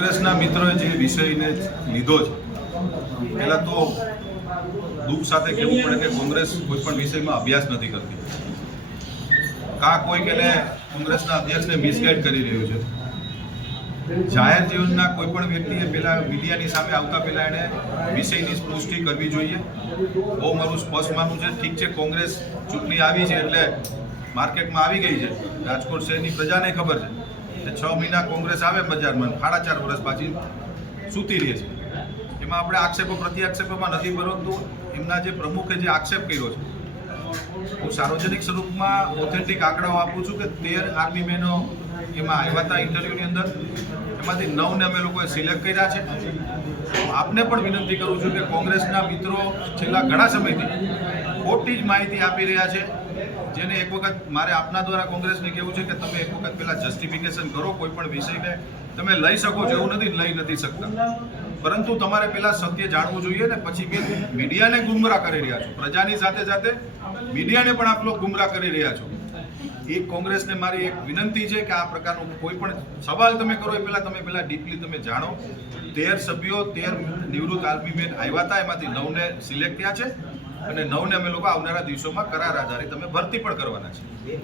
કોંગ્રેસના મિત્રોએ જે વિષયને લીધો છે પહેલા તો દુઃખ સાથે કહેવું પડે કે કોંગ્રેસ કોઈ પણ વિષયમાં અભ્યાસ નથી કરતી કા કોઈક એને કોંગ્રેસના અધ્યક્ષને મિસગાઈડ કરી રહ્યું છે જાહેર જીવનના કોઈ પણ વ્યક્તિએ પહેલાં મીડિયાની સામે આવતા પહેલાં એણે વિષયની પુષ્ટિ કરવી જોઈએ બહુ મારું સ્પષ્ટ માનવું છે ઠીક છે કોંગ્રેસ ચૂંટણી આવી છે એટલે માર્કેટમાં આવી ગઈ છે રાજકોટ શહેરની પ્રજાને ખબર છે છ મહિના કોંગ્રેસ આવે બજારમાં સાડા ચાર વર્ષ પાછી સૂતી રહે છે એમાં આપણે આક્ષેપો પ્રતિ આક્ષેપોમાં નથી પરંતુ એમના જે પ્રમુખે જે આક્ષેપ કર્યો છે હું સાર્વજનિક સ્વરૂપમાં ઓથેન્ટિક આંકડાઓ આપું છું કે તેર આર્મી મેનો એમાં આવ્યા હતા ઇન્ટરવ્યૂની અંદર એમાંથી નવને અમે લોકોએ સિલેક્ટ કર્યા છે આપને પણ વિનંતી કરું છું કે કોંગ્રેસના મિત્રો છેલ્લા ઘણા સમયથી ખોટી જ માહિતી આપી રહ્યા છે જેને એક વખત મારે આપના દ્વારા કોંગ્રેસને કહેવું છે કે તમે એક વખત પહેલાં જસ્ટિફિકેશન કરો કોઈ પણ વિષયને તમે લઈ શકો છો એવું નથી લઈ નથી શકતા પરંતુ તમારે પહેલાં સત્ય જાણવું જોઈએ ને પછી મીડિયાને ગુમરાહ કરી રહ્યા છો પ્રજાની સાથે સાથે મીડિયાને પણ આપલો લોકો ગુમરાહ કરી રહ્યા છો એ કોંગ્રેસને મારી એક વિનંતી છે કે આ પ્રકારનો કોઈ પણ સવાલ તમે કરો એ પહેલાં તમે પહેલાં ડીપલી તમે જાણો તેર સભ્યો તેર નિવૃત્ત આર્મી મેન આવ્યા હતા એમાંથી નવને સિલેક્ટ થયા છે અને નવને અમે લોકો આવનારા દિવસોમાં કરાર આધારે તમે ભરતી પણ કરવાના છે